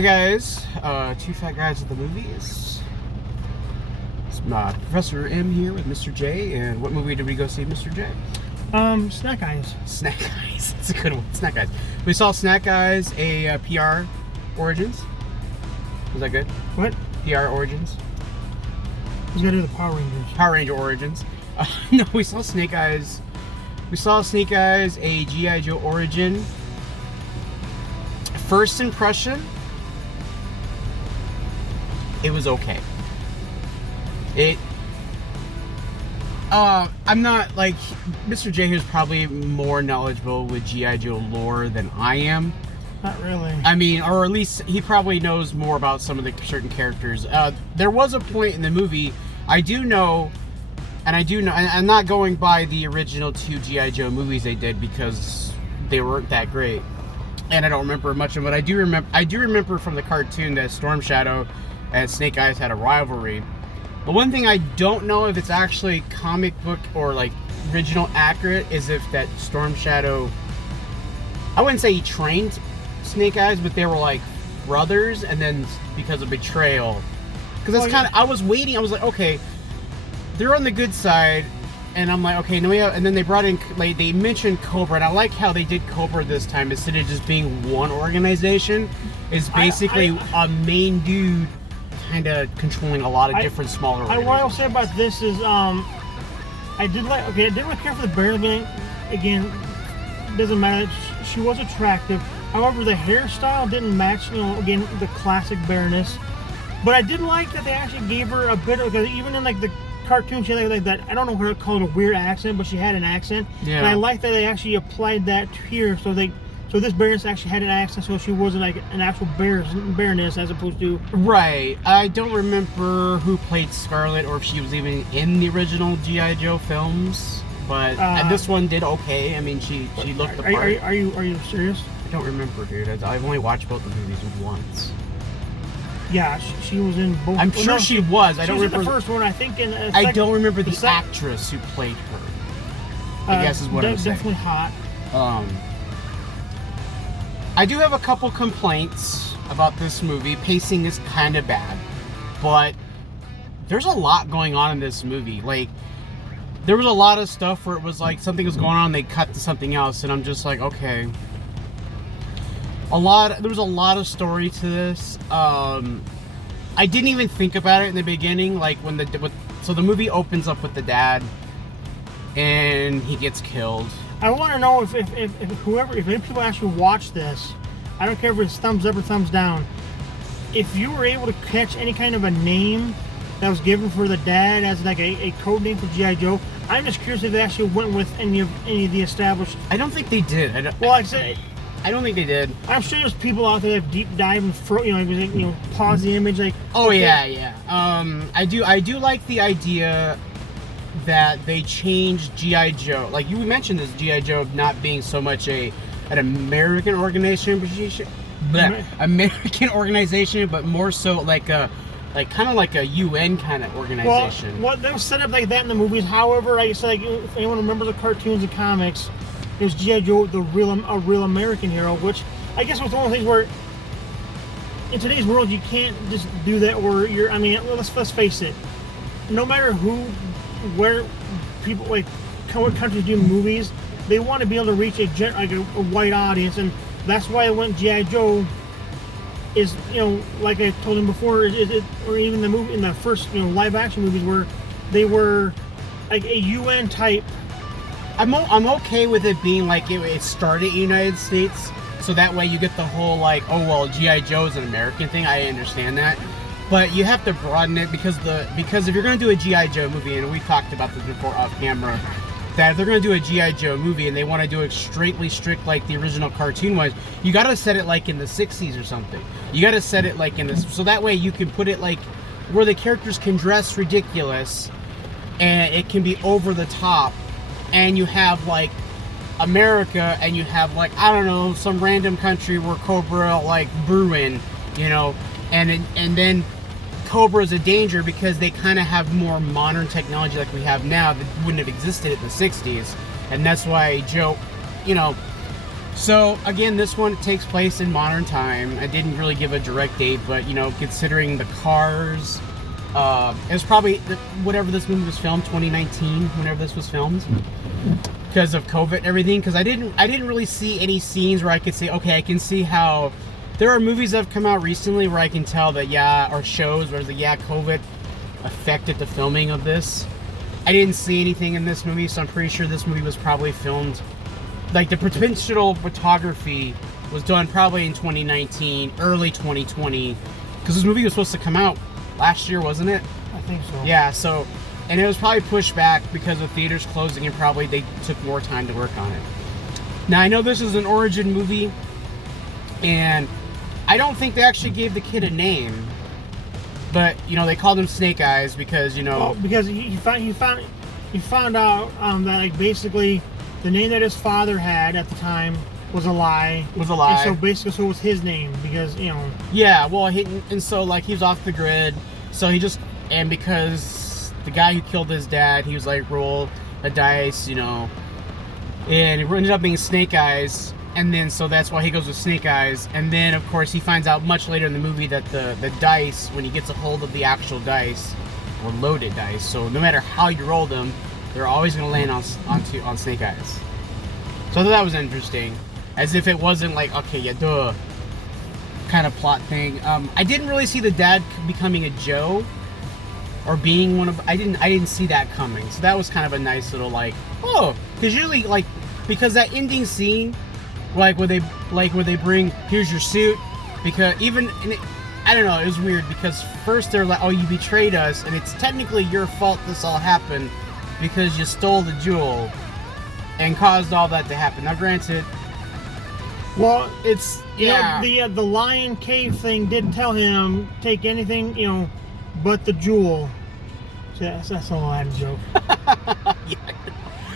Hey guys, two fat guys at the movies. It's Professor M here with Mr. J, and what movie did we go see, Mr. J? Snack Eyes. Snack Eyes. That's a good one. Snack Eyes. We saw Snack Eyes, a PR Origins. Was that good? What? PR Origins. He's gonna do the Power Rangers. Power Ranger Origins. No, we saw Snake Eyes. We saw Snake Eyes, a G.I. Joe Origin. First impression, it was okay. I'm not like Mr. J, who's probably more knowledgeable with G.I. Joe lore than I am. Not really. I mean, or at least he probably knows more about some of the certain characters. There was a point in the movie, I do know, and I'm not going by the original two G.I. Joe movies they did because they weren't that great. And I don't remember much of it. I do remember from the cartoon that Storm Shadow and Snake Eyes had a rivalry. The one thing I don't know if it's actually comic book or like original accurate is if that Storm Shadow, I wouldn't say he trained Snake Eyes, but they were like brothers, and then because of betrayal, because that's kind of, I was waiting, I was like, okay, they're on the good side, and I'm like, okay, no, and then they brought in, like, they mentioned Cobra, and I like how they did Cobra this time instead of just being one organization. It's basically a main dude kind of controlling a lot of different smaller organizations. What I'll say about this is, I didn't really care for the bear again, doesn't matter, she was attractive. However, the hairstyle didn't match, again, the classic Baroness. But I did like that they actually gave her a bit of, even in like the cartoon, she had like that, I don't know what to call it, a weird accent, but she had an accent. Yeah. And I like that they actually applied that here, so this Baroness actually had an accent, so she wasn't like an actual Baroness as opposed to... Right. I don't remember who played Scarlet or if she was even in the original G.I. Joe films, but and this one did okay. I mean, she looked the part. Are you serious? I don't remember, dude. I've only watched both the movies once. Yeah, she was in both. I'm sure she was. I don't remember in the first one. I think in. I don't remember the actress who played her. I guess is what I'm saying. Definitely hot. I do have a couple complaints about this movie. Pacing is kind of bad, but there's a lot going on in this movie. Like, there was a lot of stuff where it was like something was going on, they cut to something else, and I'm just like, okay. There was a lot of story to this. I didn't even think about it in the beginning, like so the movie opens up with the dad, and he gets killed. I want to know if any people actually watch this, I don't care if it's thumbs up or thumbs down, if you were able to catch any kind of a name that was given for the dad as like a code name for G.I. Joe. I'm just curious if they actually went with any of the established. I don't think they did. Like I said, I don't think they did. I'm sure there's people out there that have deep dive and pause the image like. Oh okay. Yeah. I do like the idea that they changed G.I. Joe. Like you mentioned, this G.I. Joe not being so much an American organization, but more so like kind of like a UN kind of organization. Well, they were set up like that in the movies. However, like I said, if anyone remembers the cartoons and comics, it was G.I. Joe, a real American hero, which I guess was one of the things where in today's world you can't just do that. Or let's face it, no matter where people like what countries do movies, they want to be able to reach a white audience, and that's why when G.I. Joe is, like I told him before, or even the movie in the first live action movies where they were like a UN type. I'm okay with it being like it started in the United States, so that way you get the whole like, oh well, G.I. Joe is an American thing. I understand that, but you have to broaden it because if you're gonna do a G.I. Joe movie, and we talked about this before off camera, that if they're gonna do a G.I. Joe movie and they want to do it strict like the original cartoon was, you got to set it like in the 60s or something. You got to set it like in this, so that way you can put it like where the characters can dress ridiculous and it can be over the top. And you have like America, and you have like, I don't know, some random country where Cobra like brewing, and then Cobra's a danger because they kind of have more modern technology like we have now that wouldn't have existed in the 60s, and that's why Joe, So again, this one takes place in modern time. I didn't really give a direct date, but you know, considering the cars, it was probably whatever this movie was filmed, 2019, whenever this was filmed, because of COVID and everything. Because I didn't really see any scenes where I could say, okay, I can see how there are movies that have come out recently where I can tell that or shows where COVID affected the filming of this. I didn't see anything in this movie, so I'm pretty sure this movie was probably filmed. Like, the potential photography was done probably in 2019, early 2020, because this movie was supposed to come out last year, wasn't it? I think so. Yeah, so, and it was probably pushed back because of theaters closing, and probably they took more time to work on it. Now, I know this is an origin movie, and I don't think they actually gave the kid a name, but, you know, they called him Snake Eyes because, you know... Well, because he found out that, like, basically... the name that his father had at the time was a lie. And so basically, so it was his name because, you know. Yeah, well, and so, like, he was off the grid. So he just, and because the guy who killed his dad, he was like, roll a dice, you know. And it ended up being Snake Eyes. And then, so that's why he goes with Snake Eyes. And then, of course, he finds out much later in the movie that the dice, when he gets a hold of the actual dice, were loaded dice. So no matter how you roll them, they're always going to land on Snake Eyes. So I thought that was interesting. As if it wasn't like, okay, yeah, duh, kind of plot thing. I didn't really see the dad becoming a Joe or being one of... I didn't see that coming. So that was kind of a nice little, like, oh, because usually, like, because that ending scene, like where they bring, here's your suit, because even... I don't know, it was weird because first they're like, oh, you betrayed us, and it's technically your fault this all happened, because you stole the jewel and caused all that to happen. Now, granted, well, it's the lion cave thing did tell him take anything, you know, but the jewel. So that's a little Adam joke. Yeah.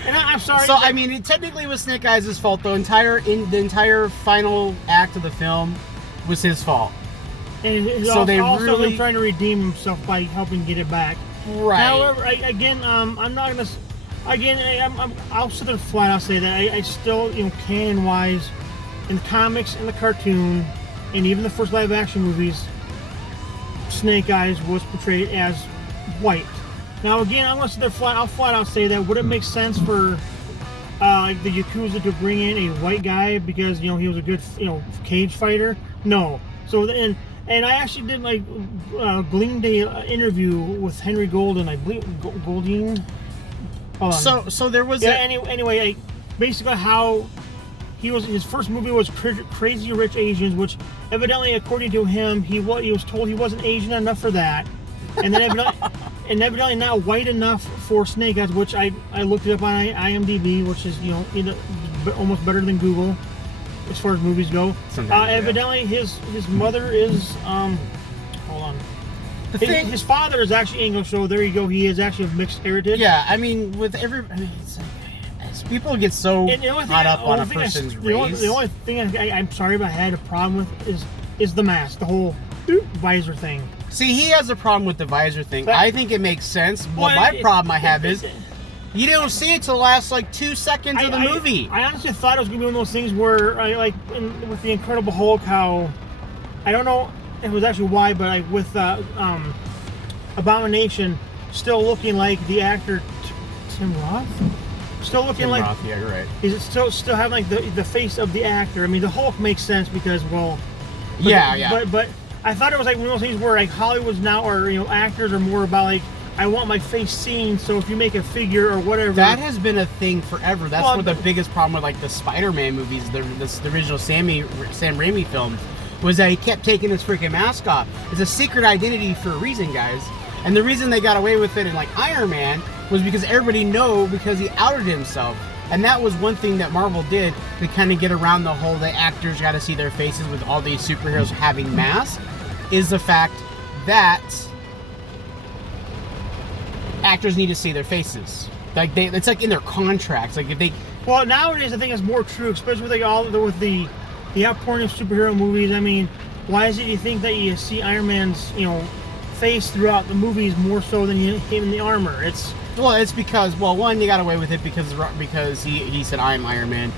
And I'm sorry. So I mean, it technically was Snake Eyes' fault. The entire final act of the film was his fault. And he's also really trying to redeem himself by helping get it back. Right. However, I'm not gonna. Again, I'll sit there flat out say that I still, you know, canon-wise, in the comics and the cartoon, and even the first live-action movies, Snake Eyes was portrayed as white. Now, again, I'm gonna sit there I'll flat out say that would it make sense for like the Yakuza to bring in a white guy because, you know, he was a good, you know, cage fighter? No. So then. And I actually did like gleaned a interview with Henry Golden. I believe Goldine. Hold on. So there was. Yeah. Anyway, basically how he was. His first movie was Crazy Rich Asians, which evidently, according to him, he was told he wasn't Asian enough for that, and then evidently not white enough for Snake Eyes, which I looked it up on IMDb, which is, you know, almost better than Google as far as movies go. Evidently, his mother is hold on. His father is actually English, so there you go. He is actually of mixed heritage. Yeah, I mean, it's like, people get so caught up on a person's race. The only thing I'm sorry, but I had a problem with is the mask, the whole visor thing. See, he has a problem with the visor thing. I think it makes sense. Well, my problem I have is you don't see it till the last like 2 seconds of the movie. I honestly thought it was gonna be one of those things where with the Incredible Hulk, how I don't know if it was actually why, but like with Abomination still looking like the actor Tim Roth, still looking like Roth, yeah, you're right. He's still having like the face of the actor. I mean, the Hulk makes sense because But I thought it was like one of those things where like Hollywood's now, or, you know, actors are more about like, I want my face seen, so if you make a figure or whatever. That has been a thing forever. That's one of the biggest problem with like the Spider-Man movies, the original Sam Raimi films, was that he kept taking his freaking mask off. It's a secret identity for a reason, guys. And the reason they got away with it in like Iron Man was because everybody knew, because he outed himself. And that was one thing that Marvel did to kind of get around the whole the actors got to see their faces with all these superheroes having masks, is the fact that actors need to see their faces. Like it's like in their contracts. Like if they. Well, nowadays I think it's more true, especially with with the outpouring of superhero movies. I mean, why is it you think that you see Iron Man's, you know, face throughout the movies more so than him in the armor? It's because one, you got away with it because he said I'm Iron Man,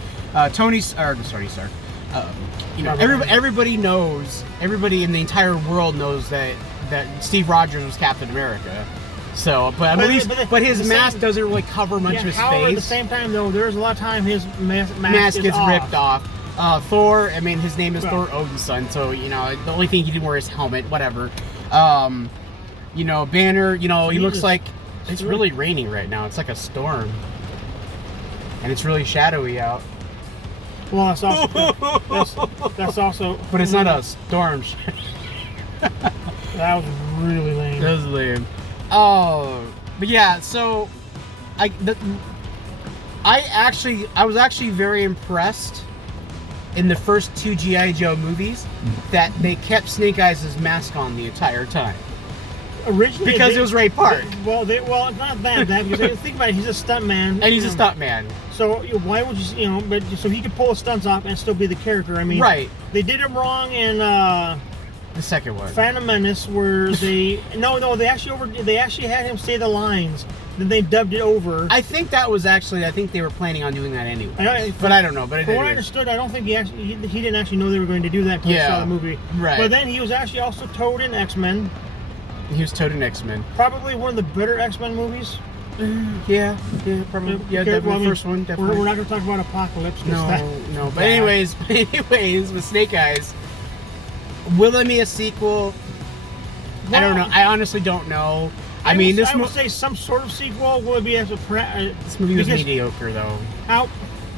Tony Stark. Everybody knows. Everybody in the entire world knows that Steve Rogers was Captain America. So, but his mask doesn't really cover much of his however, face. At the same time, though, there's a lot of time his mask gets off. ripped off. Thor, I mean, his name is Thor Odin's son, so, you know, the only thing he didn't wear is helmet, whatever. You know, Banner, you know, he looks like, it's really raining right now. It's like a storm. And it's really shadowy out. Well, that's also... But it's not a storm. That was really lame. That was lame. Oh, but yeah, so I was actually very impressed in the first 2 G.I. Joe movies that they kept Snake Eyes' mask on the entire time. Originally, because it was Ray Park. Well, not that because think about it, he's a stuntman. And he's a stuntman. So why would you, but so he could pull his stunts off and still be the character. I mean, right? They did it wrong in the second one, Phantom Menace, where they they actually had him say the lines, then they dubbed it over. I think they were planning on doing that anyway. But I don't know. But from what I understood, I don't think he didn't actually know they were going to do that until he saw the movie. Right. But then he was actually also Toad in X-Men. He was Toad in X-Men. Probably one of the better X-Men movies. Yeah, probably. Yeah, definitely the first one. Definitely. We're not going to talk about Apocalypse. No. But anyways, with Snake Eyes, will there be a sequel? Well, I don't know. I honestly don't know. I would say some sort of sequel. Will it be as a this movie was mediocre though.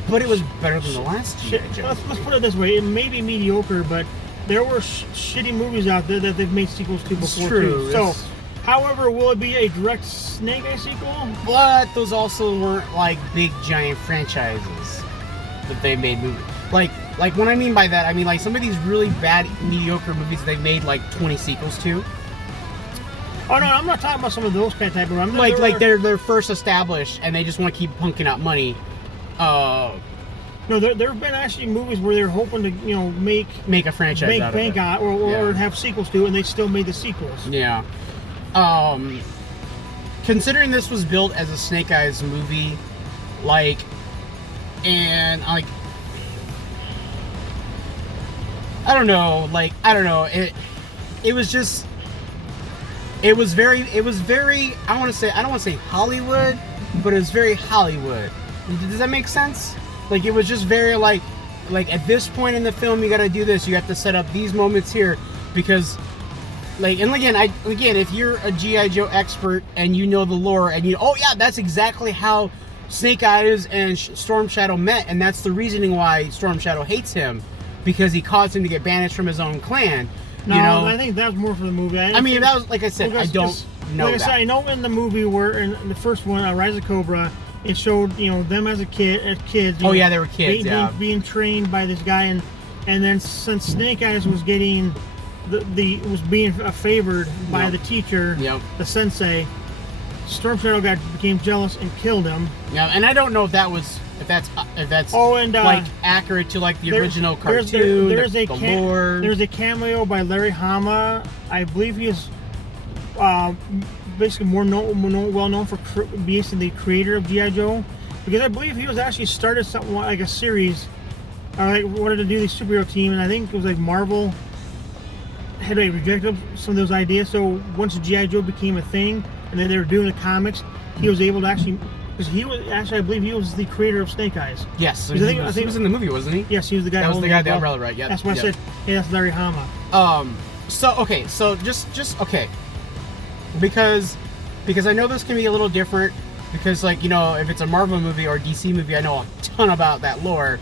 But it was better than the last G.I. Joe. Let's put it this way: it may be mediocre, but there were shitty movies out there that they've made sequels to before too. So, however, will it be a direct Snake Eyes sequel? But those also weren't like big giant franchises that they made movies. Like what I mean by that, I mean like some of these really bad, mediocre movies they've made like 20 sequels to. Oh no, I'm not talking about some of those kind of movies. Like they're first established and they just want to keep punking out money. No, there have been actually movies where they're hoping to make a franchise out of it. or have sequels to, and they still made the sequels. Yeah. Considering this was built as a Snake Eyes movie, I don't know. It was just. It was very. I don't want to say Hollywood, but it was very Hollywood. Does that make sense? Like it was just very like at this point in the film you got to do this. You have to set up these moments here because. And again, if you're a G.I. Joe expert and you know the lore and that's exactly how Snake Eyes and Storm Shadow met, and that's the reasoning why Storm Shadow hates him, because he caused him to get banished from his own clan. No, I think that was more for the movie. That was, like I said, I don't know that. Like I said, I know in the movie where in the first one, Rise of Cobra, it showed them as kids. They were kids, being trained by this guy, and then since Snake Eyes was getting was being favored by the teacher, the sensei, Storm Shadow became jealous and killed him. Yeah, and I don't know if that's accurate to the original cartoon. There's a cameo by Larry Hama. I believe he is basically well known for being the creator of G.I. Joe, because I believe he was actually started something like a series, or wanted to do the superhero team, and I think it was Marvel had rejected some of those ideas. So once G.I. Joe became a thing, and then they were doing the comics, he was able to actually, because I believe he was the creator of Snake Eyes. Yes, I think he was in the movie, wasn't he? Yes, he was the guy. That was the guy with the umbrella, right? Yeah. That's why I said, hey, that's Larry Hama. So just okay, because I know this can be a little different, because if it's a Marvel movie or a DC movie, I know a ton about that lore.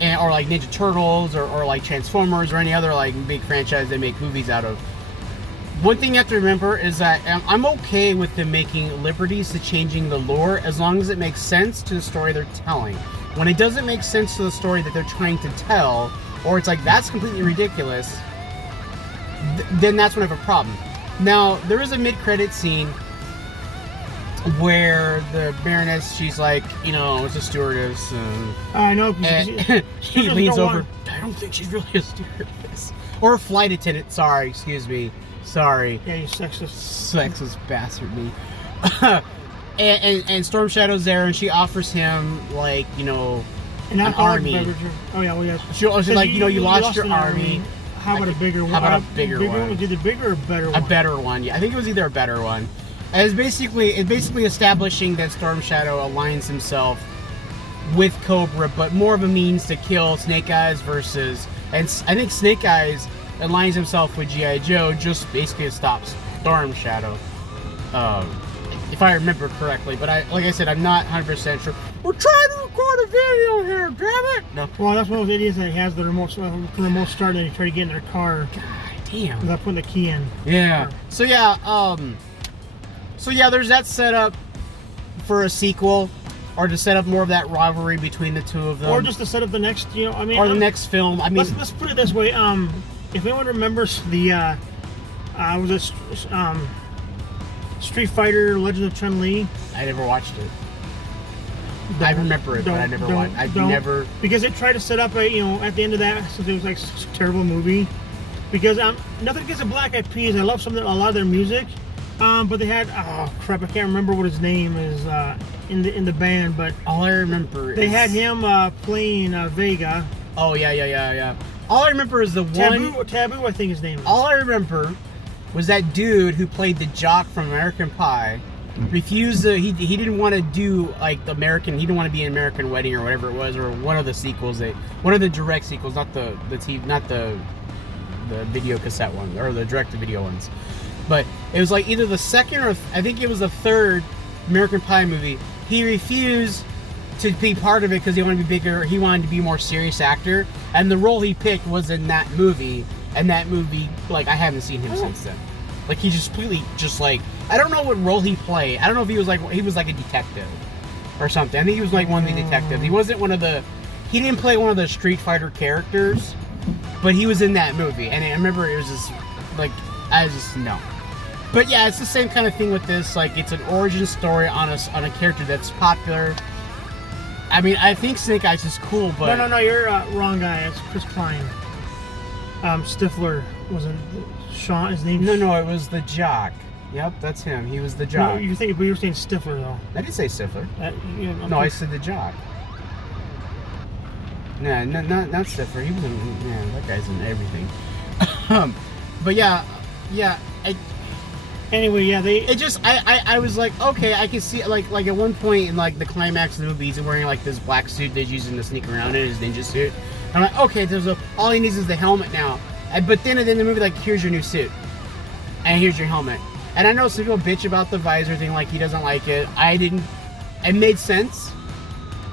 Or Ninja Turtles or Transformers or any other big franchise they make movies out of. One thing you have to remember is that I'm okay with them making liberties to changing the lore as long as it makes sense to the story they're telling. When it doesn't make sense to the story that they're trying to tell, or it's that's completely ridiculous, then that's when I have a problem. Now, there is a mid-credit scene where the Baroness, she's it's a stewardess. I know. And he leans over. I don't think she's really a stewardess. Or a flight attendant. Sorry, excuse me. Sorry. Yeah, you sexist bastard me. and Storm Shadow's there, and she offers him An army. beverage. Oh yeah, well yeah. She was like, you lost your an army. How about a bigger one? How about a bigger one? Was it a bigger or better one? A better one. Yeah, I think it was either a better one. And it's basically establishing that Storm Shadow aligns himself with Cobra, but more of a means to kill Snake Eyes versus, and I think Snake Eyes aligns himself with G.I. Joe just basically to stop Storm Shadow. If I remember correctly, but like I said, I'm not 100% sure. We're trying to record a video here, damn it! No. Well, that's one of those idiots that has the remote start and they try to get in their car. God damn. Without putting the key in. Yeah. So yeah, there's that setup for a sequel, or to set up more of that rivalry between the two of them, or just to set up the next, or the next film. I mean, let's put it this way. If anyone remembers the, was it Street Fighter: Legend of Chun-Li? I never watched it. I remember it, but I never watched. I never, because it tried to set up a, at the end of that, since it was like such a terrible movie. Because nothing against the Black Eyed Peas. I love a lot of their music. But they had, oh crap, I can't remember what his name is in the band, but all I remember they had him playing Vega. Oh yeah. All I remember is the Taboo, I think his name is. All I remember was that dude who played the jock from American Pie refused to, he didn't want to do like the American, he didn't want to be an American Wedding or whatever it was, or one of the sequels, one of the direct sequels, not the TV, not the video cassette one, or the direct to video ones. But it was like either the second or I think it was the third American Pie movie. He refused to be part of it because he wanted to be bigger. He wanted to be a more serious actor, and the role he picked was in that movie. And that movie, like, I haven't seen him since then. Like, he just completely, like, I don't know what role he played. I don't know if he was like a detective or something. I think he was like one of the detectives. He wasn't he didn't play one of the Street Fighter characters, but he was in that movie. And I remember it was just like, no. But yeah, it's the same kind of thing with this. Like, it's an origin story on a character that's popular. I mean, I think Snake Eyes is cool, but no, you're wrong guy. It's Chris Klein. Stifler wasn't Sean. His name. No, it was the jock. Yep, that's him. He was the jock. No, you were saying Stifler though. I didn't say Stifler. No, I said the jock. Nah, not Stifler. He was in. Yeah, that guy's in everything. But yeah. Anyway, yeah, I was like, okay, I can see, like at one point in, like, the climax of the movie, he's wearing, like, this black suit that he's using to sneak around in, his ninja suit. I'm like, okay, all he needs is the helmet now. But then at the end of the movie, like, here's your new suit. And here's your helmet. And I know some people bitch about the visor thing, like, he doesn't like it. It made sense.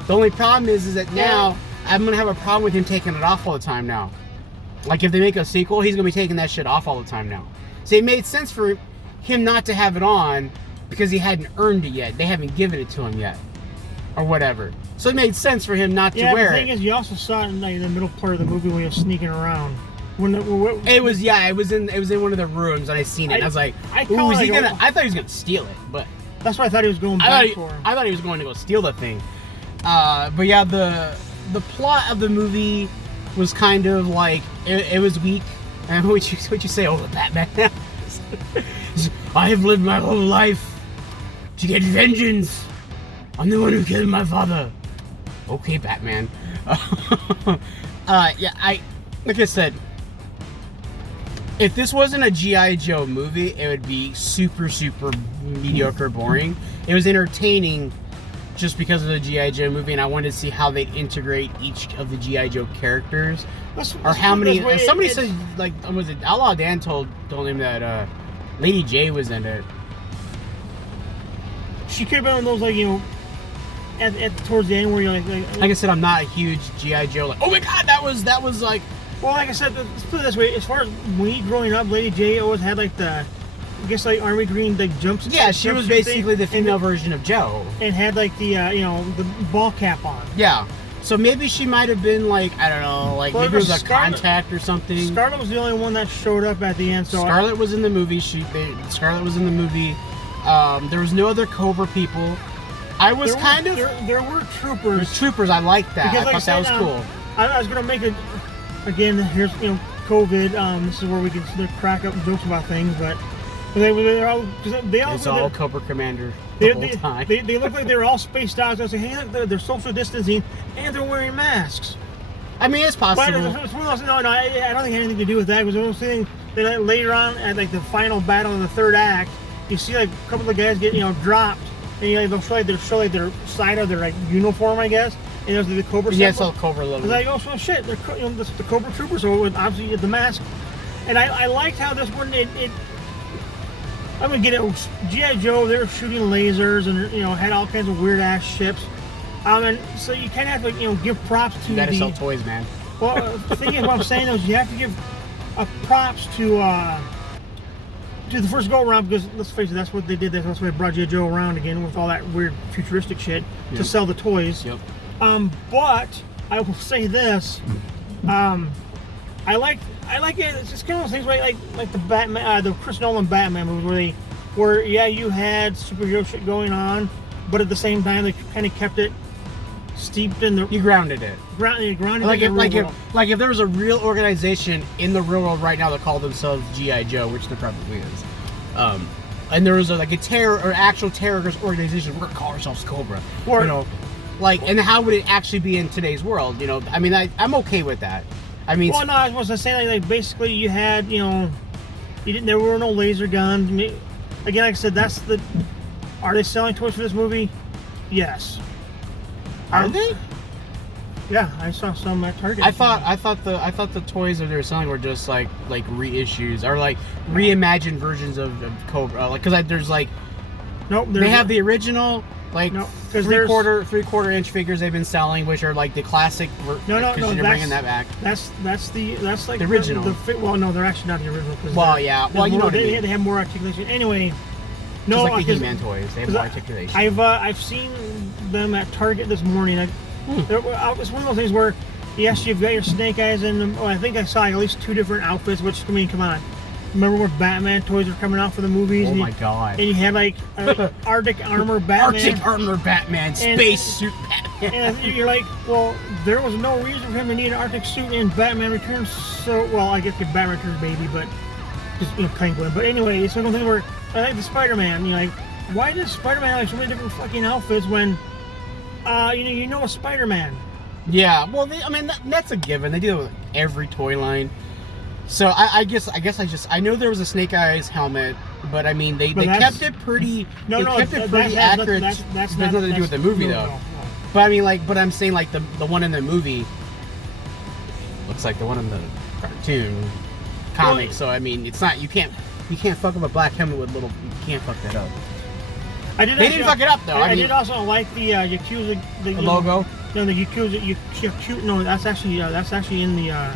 The only problem is that now, I'm going to have a problem with him taking it off all the time now. Like, if they make a sequel, he's going to be taking that shit off all the time now. So it made sense for him not to have it on because he hadn't earned it yet. They haven't given it to him yet, or whatever. So it made sense for him not to wear it. Yeah, the thing is, you also saw it in like, the middle part of the movie when he was sneaking around. It was in one of the rooms, and I seen it. And I was like, ooh, is he gonna? I thought he was gonna steal it, but that's what I thought he was going back for. I thought he was going to go steal the thing. But yeah, the plot of the movie was kind of like it was weak. And what you say? Oh, the Batman. I have lived my whole life to get vengeance. I'm the one who killed my father. Okay, Batman. Yeah, like I said, if this wasn't a G.I. Joe movie, it would be super, super mediocre, boring. It was entertaining just because of the G.I. Joe movie, and I wanted to see how they'd integrate each of the G.I. Joe characters. Or how many. Somebody said, like, was it Outlaw Dan told him that Lady J was in it. She could have been on those, like, at towards the end where you're like I said, I'm not a huge G.I. Joe, like, oh my god, that was like. Well, like I said, let's put it this way: as far as me growing up, Lady J always had like the, I guess, like army green, like jumpsuit. Yeah, she was basically the female version of Joe. And had like the the ball cap on. Yeah. So maybe she might have been like, I don't know, like maybe it was a contact or something. Scarlet was the only one that showed up at the end. So Scarlet was in the movie. Scarlet was in the movie. There was no other Cobra people. There were troopers. Troopers, I liked that. Because, I thought that was cool. I was gonna make it again. Here's COVID. This is where we can crack up jokes about things, but it's all Cobra Commander. the whole time. They look like they're all spaced out. So I was like, hey, look, they're social distancing and they're wearing masks. I mean, it's possible. But it's one of those, no, I don't think it had anything to do with that. Because I was saying that later on, at like the final battle in the third act, you see like a couple of the guys get dropped, and they'll show like their side of their like uniform, I guess, and there's the Cobra. Yeah, it's all Cobra logo. It's like, oh, so shit, they're the Cobra Troopers, so with obviously the mask. And I liked how this one I'm gonna get it. G.I. Joe, they were shooting lasers and had all kinds of weird ass ships. And so you kind of have to give props to. You gotta sell toys, man. Well, the thing is, what I'm saying is, you have to give props to the first go around, because let's face it, that's what they did. That's why they brought G.I. Joe around again with all that weird futuristic shit to sell the toys. Yep. But I will say this, I like it. It's just kind of those things like the Batman, the Chris Nolan Batman movies, where you had superhero shit going on, but at the same time they kind of kept it steeped in the. You grounded it. Grounded like in the real world. if there was a real organization in the real world right now that called themselves G.I. Joe, which there probably is, and there was a terror or actual terrorist organization, we're gonna call ourselves Cobra, or and how would it actually be in today's world? I mean, I'm okay with that. I mean, well, no, I was saying like basically you had there were no laser guns. Again, like I said, are they selling toys for this movie? Yes. Are they? Yeah, I saw some at Target. I thought the toys that they were selling were just like reissues or like reimagined versions of Cobra. Because there's like, nope. They have the original three-quarter inch figures they've been selling, which are like the classic. No. You're bringing that back. That's like the original. Well, no, they're actually not the original. Well, yeah. Well, you know what I mean. They have more articulation. Anyway, no, just like the He-Man toys, they have more articulation. I've seen them at Target this morning. It's one of those things where, yes, you've got your Snake Eyes and I think I saw at least 2 different outfits. Which, I mean, come on. Remember when Batman toys were coming out for the movies? Oh my god! And you had like Arctic Armor Batman. Arctic Armor Batman, space suit Batman. And you're like, well, there was no reason for him to need an Arctic suit in Batman Returns. So, well, I guess the Batman Returns baby, but just Penguin. But anyway, it's one of those things where I like the Spider-Man. Like, why does Spider-Man have so many different fucking outfits when, a Spider-Man? Yeah, well, that's a given. They do it with every toy line. So I guess I know there was a Snake Eyes helmet, but I mean they kept it pretty. Kept it pretty accurate. That's nothing to do with the movie though. No. But I'm saying like the one in the movie looks like the one in the cartoon comic. So I mean it's not you can't fuck up a black helmet with little. You can't fuck that up. They didn't fuck it up though. I did also like the Yakuza the logo. No, the Yakuza. No, that's actually in the.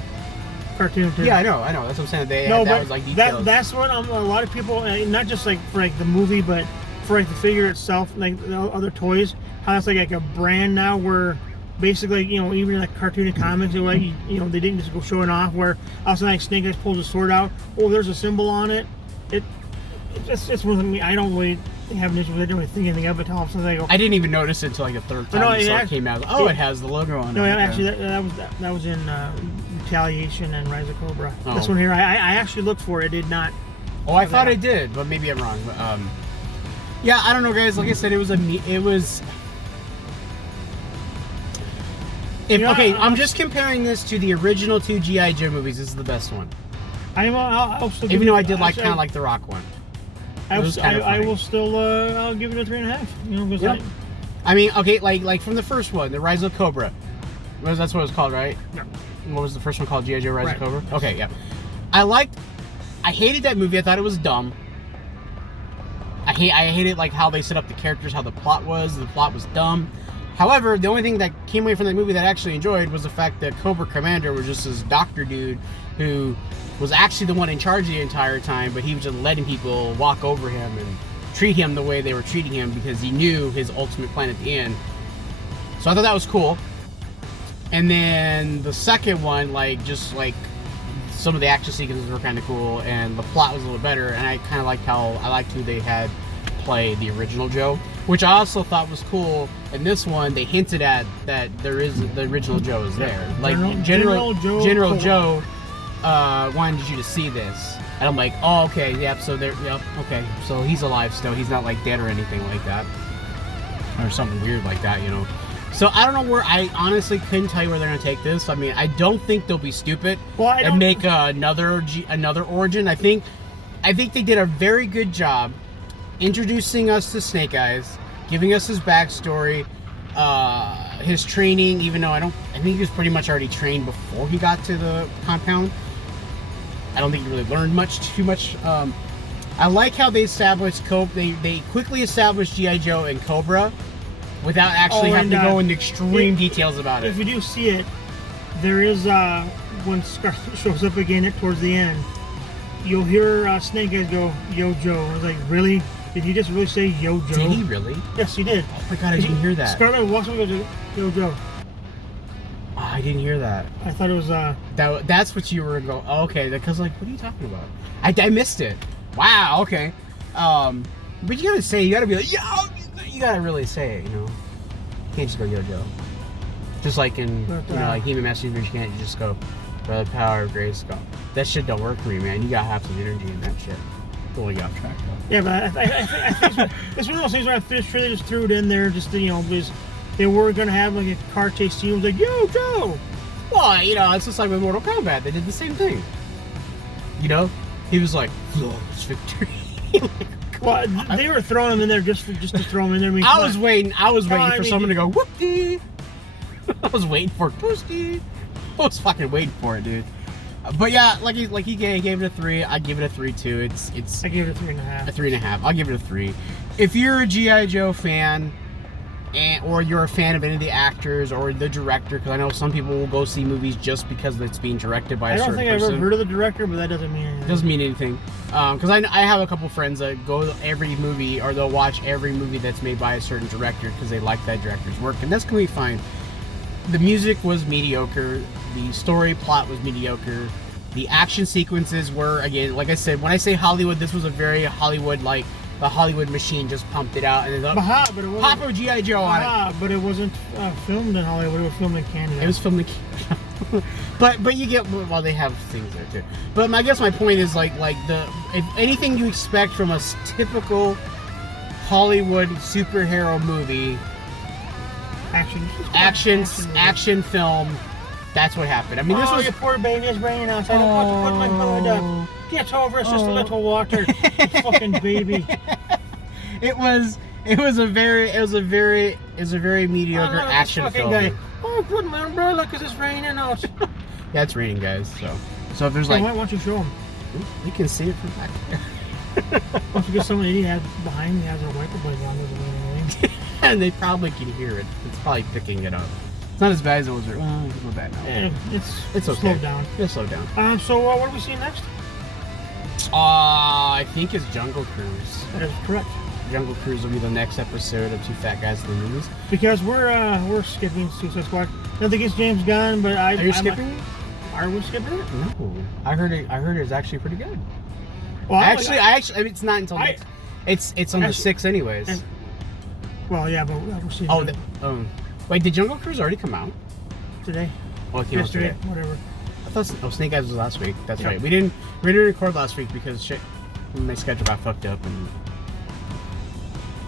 Cartoon too. Yeah, I know. That's what I'm saying. That was like details. That's what a lot of people, not just like for like the movie, but for like the figure itself, like the other toys. How that's like a brand now, where basically even like cartoon and comics, like they didn't just go showing off. Where also like Snake Eyes pulls his sword out. Oh, there's a symbol on it. It's one of me. I don't really have an issue with it. I didn't really think anything of it. All of a sudden I go. I didn't even notice it until like the third time it came out. Oh, it has the logo on it. No, actually that was in. Retaliation and Rise of Cobra. Oh. This one here, I actually looked for it. Did not. Oh, I thought it did, but maybe I'm wrong. Yeah, I don't know, guys. Like I said, I'm just comparing this to the original 2 G.I. Joe movies. This is the best one. I'll still even though I did kind of like the Rock one. I will still. I'll give it a 3.5. Yep. I mean, okay, like from the first one, the Rise of Cobra. That's what it was called, right? Yeah. What was the first one called? G.I. Joe Rise of Cobra? Okay, yeah. I hated that movie. I thought it was dumb. I hated like how they set up the characters, how the plot was. The plot was dumb. However, the only thing that came away from that movie that I actually enjoyed was the fact that Cobra Commander was just this doctor dude who was actually the one in charge the entire time, but he was just letting people walk over him and treat him the way they were treating him because he knew his ultimate plan at the end. So I thought that was cool. And then the second one, just some of the action sequences were kind of cool, and the plot was a little better. And I kind of liked who they had play the original Joe, which I also thought was cool. In this one, they hinted at that the original Joe is there. Like General Joe wanted you to see this. And I'm like, oh, okay, yep, so okay, so he's alive still. He's not like dead or anything like that. Or something weird like that, you know. So I don't know where, I honestly couldn't tell you where they're going to take this. I mean, I don't think they'll be stupid and make another origin. I think they did a very good job introducing us to Snake Eyes, giving us his backstory, his training, even though I think he was pretty much already trained before he got to the compound. I don't think he really learned too much. I like how they established they quickly established G.I. Joe and Cobra without actually having to go into extreme details about it. If you do see it, there is, when Scarlet shows up again towards the end, you'll hear Snake Eyes go, Yo Joe. I was like, really? Did he just really say Yo Joe? Did he really? Yes, he did. Oh my god, I didn't hear that. Scarlet walks up and goes, Yo Joe. Oh, I didn't hear that. I thought it was, that's what you were going, oh, okay, because like, what are you talking about? I missed it. Wow, okay. But you gotta be like, yo! You gotta really say it, you know? You can't just go, Yo Joe. Just like in, like He-Man Master Universe, you can't just go, by the power of grace, go. That shit don't work for me, man. You gotta have some energy in that shit. Totally got off track, though. Yeah, but I think it's one of those things where I really just threw it in there just to, you know, because they were gonna have like a car chase scene. It was like, Yo Joe! Well, you know, it's just like with Mortal Kombat. They did the same thing. You know? He was like, flawless victory. Well, they were throwing him in there just to throw him in there. I mean, I was waiting for someone to go, whoop-dee. I was waiting for it, toasty. I was fucking waiting for it, dude. But yeah, he gave it a 3. I give it a 3 too. I gave it a 3.5. A 3.5. I'll give it a 3. If you're a G.I. Joe fan, or you're a fan of any of the actors or the director, because I know some people will go see movies just because it's being directed by a certain person. I don't think I've ever heard of the director, but that doesn't mean anything. It doesn't mean anything. Because I have a couple friends that go to every movie, or they'll watch every movie that's made by a certain director because they like that director's work, and that's completely fine. The music was mediocre. The story plot was mediocre. The action sequences were, again, like I said, when I say Hollywood, this was a very Hollywood, like, the Hollywood machine just pumped it out, and then but it wasn't, Papa G.I. Joe on it. But it wasn't filmed in Hollywood. It was filmed in Canada. It was filmed in Canada. but you get, well, they have things there too. But I guess my point is if anything you expect from a typical Hollywood superhero movie, action film. That's what happened. I mean, this was... your poor baby is raining outside. I want to put my hood up. Get over, it's just a little water. You fucking baby. It was a very mediocre action film. Guy. Oh, put my umbrella because it's raining out. Yeah, it's raining, guys. So if there's like... Why don't you show them? You can see it from back there. Once you get some idiot behind me has a wiper blade on, there's a rain. And they probably can hear it. It's probably picking it up. It's not as bad as it was. It's a little bad now. Yeah, it's okay. Slowed down. It's slowed down. So what do we see next? I think it's Jungle Cruise. That is correct. Jungle Cruise will be the next episode of Two Fat Guys in the Movies. Because we're skipping Suicide Squad. Nothing against James Gunn, but Are you skipping it? Are we skipping it? No. I heard it's actually pretty good. Well, actually, it's not until next. It's on the 6th anyways. Well, yeah, but we'll see. Wait, did Jungle Cruise already come out? Today. Oh, it came out today. Whatever. I thought Snake Eyes was last week. That's right. We didn't record last week because my schedule got fucked up and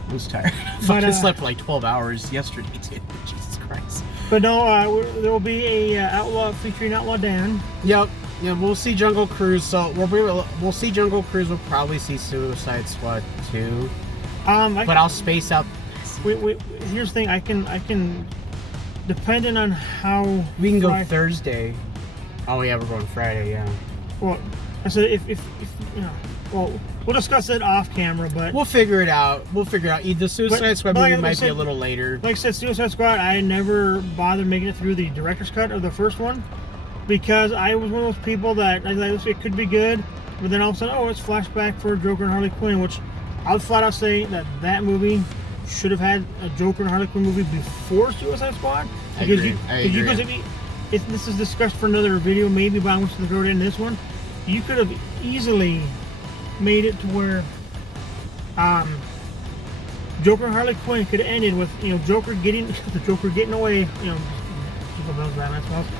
I was tired. I slept for like 12 hours yesterday, too. Jesus Christ. But no, there will be a Outlaw featuring Outlaw Dan. Yep. Yeah, we'll see Jungle Cruise. So we'll see Jungle Cruise. We'll probably see Suicide Squad 2. But I'll space out. Here's the thing. I can, depending on how we can go Thursday. Oh yeah, we're going Friday. Yeah. Well, I said if you know, well, we'll discuss it off camera, but we'll figure it out. The Suicide Squad movie might be a little later. Like I said, Suicide Squad. I never bothered making it through the director's cut of the first one because I was one of those people that it could be good, but then all of a sudden, it's flashback for Joker and Harley Quinn, which I'll flat out say that movie should have had a Joker and Harley Quinn movie before Suicide Squad. I agree. If this is discussed for another video, maybe, but I'm going to throw it in this one. You could have easily made it to where Joker and Harley Quinn could have ended with Joker getting away.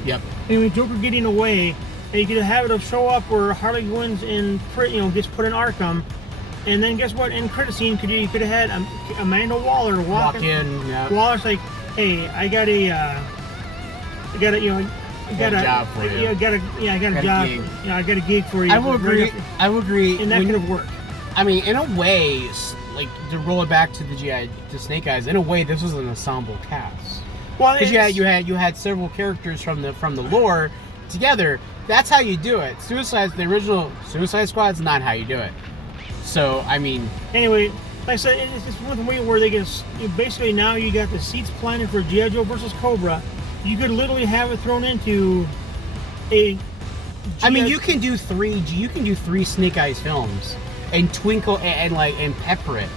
Yep. Anyway, Joker getting away And you could have it show up where Harley Quinn's gets put in Arkham, and then guess what? In credit scene, you could have had Amanda Waller walk in. Yeah. Waller's like, hey, I got a job for you. I got a job. Gig. I got a gig for you. I will agree. And that could have worked. I mean, in a way, like to roll it back to to Snake Eyes. In a way, this was an ensemble cast. Well, because you had several characters from the lore together. That's how you do it. The original Suicide Squad's not how you do it. So I mean, anyway, like I said, it's one way where they basically now you got the seats planted for G.I. Joe versus Cobra. You could literally have it thrown into a. I mean, you can do three Snake Eyes films and twinkle and pepper it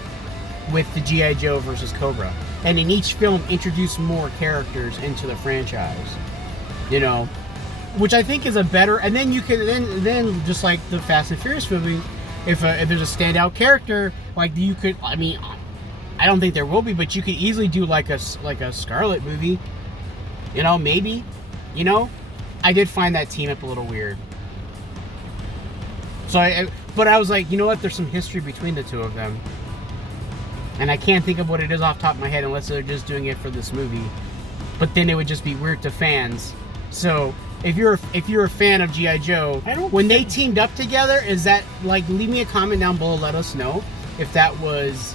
with the G.I. Joe versus Cobra, and in each film introduce more characters into the franchise. You know, which I think is a better. And then you can then just like the Fast and Furious movie, if there's a standout character, like you could. I mean, I don't think there will be, but you could easily do like a Scarlet movie. You know, maybe. You know, I did find that team up a little weird. So but I was like, you know what? There's some history between the two of them, and I can't think of what it is off the top of my head unless they're just doing it for this movie. But then it would just be weird to fans. So if you're a fan of G.I. Joe, when they teamed up together, is that like? Leave me a comment down below. Let us know if that was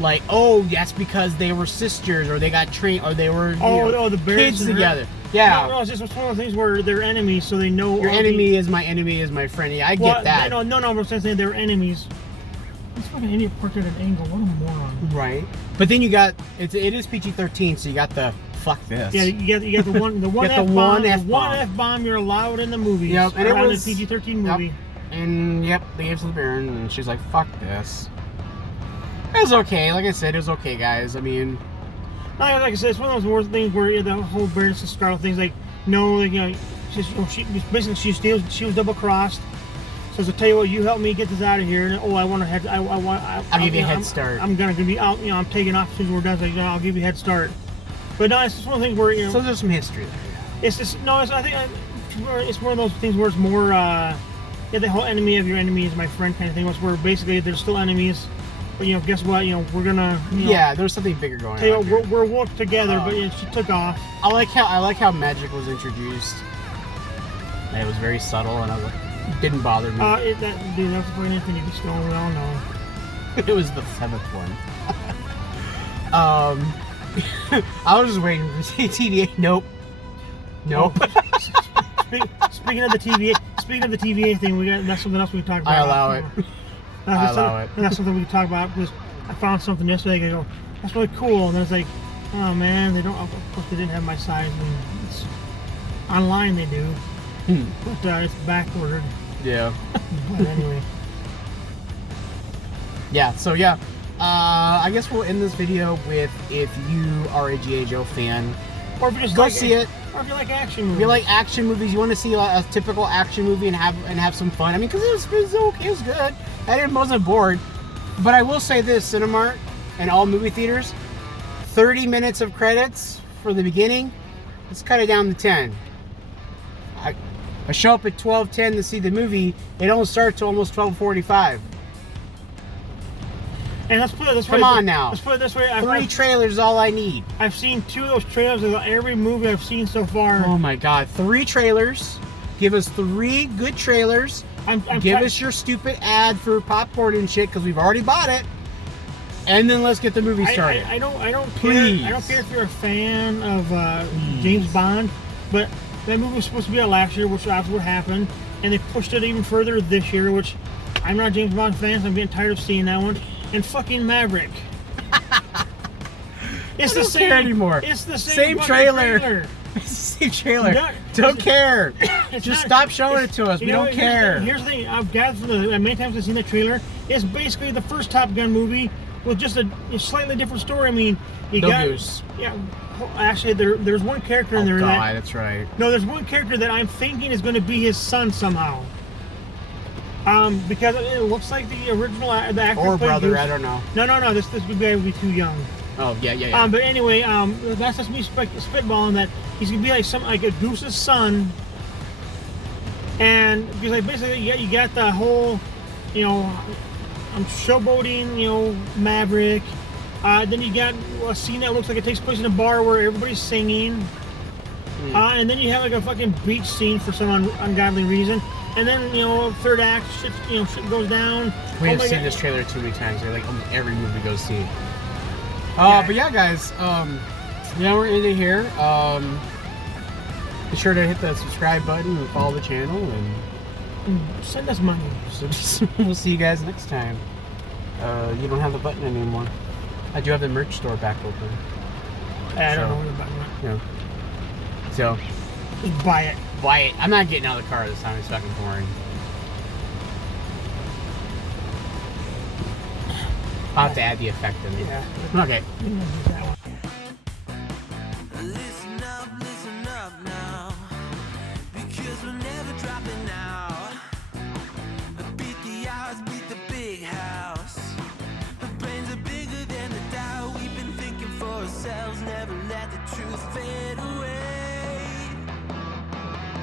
like, oh, that's because they were sisters, or they got trained, or they were the kids together. Yeah. No, it's just one of the things where they're enemies, so they know. Your enemy is my enemy is my friend. Yeah, I get that. No, but I'm saying they're enemies. This fucking idiot parked at an angle. What a moron. Right. But then you got it is PG-13, so you got the fuck this. Yeah, you got the one F-bomb you're allowed in the movie. Yep, and it was a PG-13 movie. Yep. And they gave it to the Baron, and she's like, "Fuck this." It was okay. Like I said, it was okay, guys. I mean, like I said, it's one of those worst things where the whole Baron and Scarlet thing's like, no, she was double crossed. So to tell you what, you help me get this out of here. And I'll give you a head start. I'm gonna be out. I'm taking off as soon as we're done. So, I'll give you a head start. But no, it's just one of the things where So there's some history there. Yeah. It's just I think it's one of those things where it's more the whole enemy of your enemy is my friend kind of thing. Where basically they're still enemies. But guess what? We're gonna. There's something bigger going on. We're worked together, but she took off. I like how magic was introduced. And it was very subtle, and I was like, it didn't bother me. That's the fucking Infinity Stone. We all know. It was the 7th one. I was just waiting for TVA. Nope. Speaking of the TVA thing, that's something else we can talk about. I allow it. That's something we can talk about because I found something yesterday. I go, that's really cool, and then it's like, oh man, of course they didn't have my size. And it's online they do, but it's backordered. Yeah. But anyway. Yeah. So yeah, I guess we'll end this video with, if you are a G.I. Joe fan, or if you just go see it. Or if you like action movies. If you like action movies, you want to see a typical action movie and have some fun. I mean, because it was okay, it was good. I wasn't bored. But I will say this, Cinemark and all movie theaters, 30 minutes of credits for the beginning, let's cut it down to 10. I show up at 12:10 to see the movie, it don't start till almost 12:45. And let's put it this way. Come on now. Let's put it this way. 3 trailers is all I need. I've seen 2 of those trailers of every movie I've seen so far. Oh my god, 3 trailers. Give us 3 good trailers. Give us your stupid ad for popcorn and shit, because we've already bought it. And then let's get the movie started. I don't care. Please. I don't care if you're a fan of James Bond, but that movie was supposed to be out last year, which that's what happened, and they pushed it even further this year, which I'm not a James Bond fan, so I'm getting tired of seeing that one. And fucking Maverick. It's the same anymore. It's the same trailer. It's the same trailer. Don't care. Just stop showing it to us. We don't care. Here's the thing. I've gathered from the many times I've seen the trailer. It's basically the first Top Gun movie with just a slightly different story. I mean, Goose. Yeah. Actually, there's one character in there. That's right. No, there's one character that I'm thinking is going to be his son somehow. Because it looks like the original the actor or brother, Goose. I don't know. No. This guy would be too young. Oh yeah. But anyway, that's just me spitballing that he's gonna be like a Goose's son. And because like basically you got the whole, I'm showboating, Maverick. Then you got a scene that looks like it takes place in a bar where everybody's singing. And then you have like a fucking beach scene for some ungodly reason. And then, third act, shit goes down. We have seen this trailer too many times. Like almost every movie we go see. But yeah, guys, we're into here. Be sure to hit the subscribe button and follow the channel, and send us money. So we'll see you guys next time. You don't have the button anymore. I do have the merch store back open. I don't know where the button went. Yeah. So just buy it. Buy it. I'm not getting out of the car this time. It's fucking boring. I'll have to add the effect in it. Yeah. Okay.